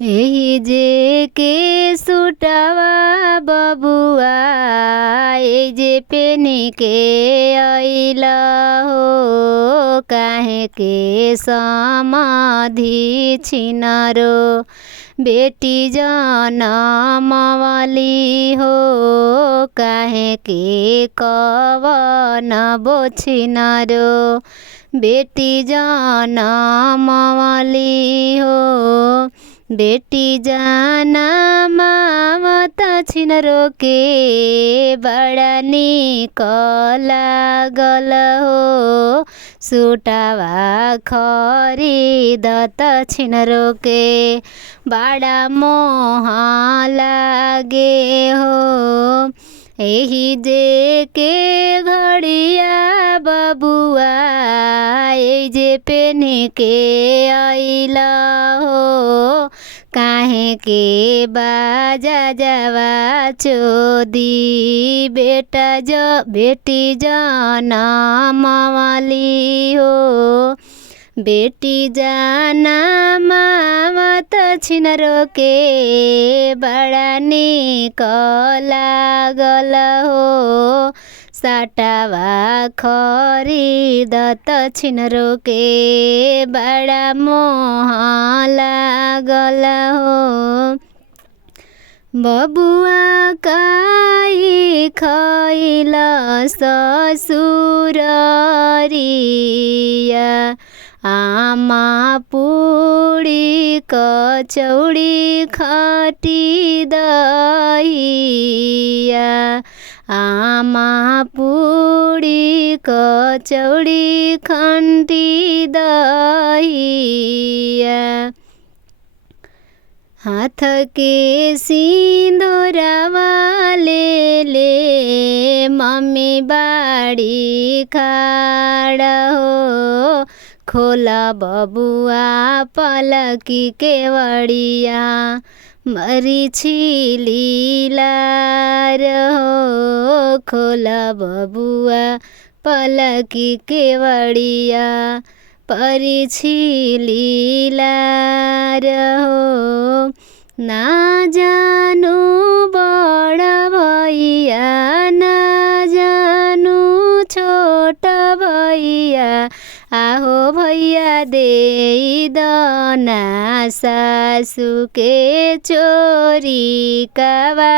एही जे के सुटवा बबुआ ए जे पेनी के अइला हो काहे के समाधि छिनरो बेटी जनमवली हो काहे के कवन बोछिनरो बेटी जनमवली हो बेटी जाना मामत छिनरो के बड़ा निक लागल हो सुटावा खरीदत छिनरो के बड़ा मोह लागे हो एही जे के घड़िया बबुआ ए जे पेनी के अइला हो काहे के बाजा जावा चोदी बेटी जनमवली हो बेटी जाना मामत छिनरो के बड़ा निक लागल हो साटावा खरीदत छिनरो के बड़ा मोह लागल हो बबुआ काई खइल ससुररिया आमा पूरी कचौड़ी खटी दहिया आमा पूरी कचौड़ी खटी दहिया हाथ के सिंदूरवा ले मम्मी बाड़ी खाड़ा हो खोला बबुआ पलकी केवड़िया मरीछी लीलार हो खोला बबुआ पलकी केवड़िया परिछी लीलार हो ना जानु बड़ा भैया ना जानु छोट भैया आहो भैया दे दना सासु के चोरी कावा।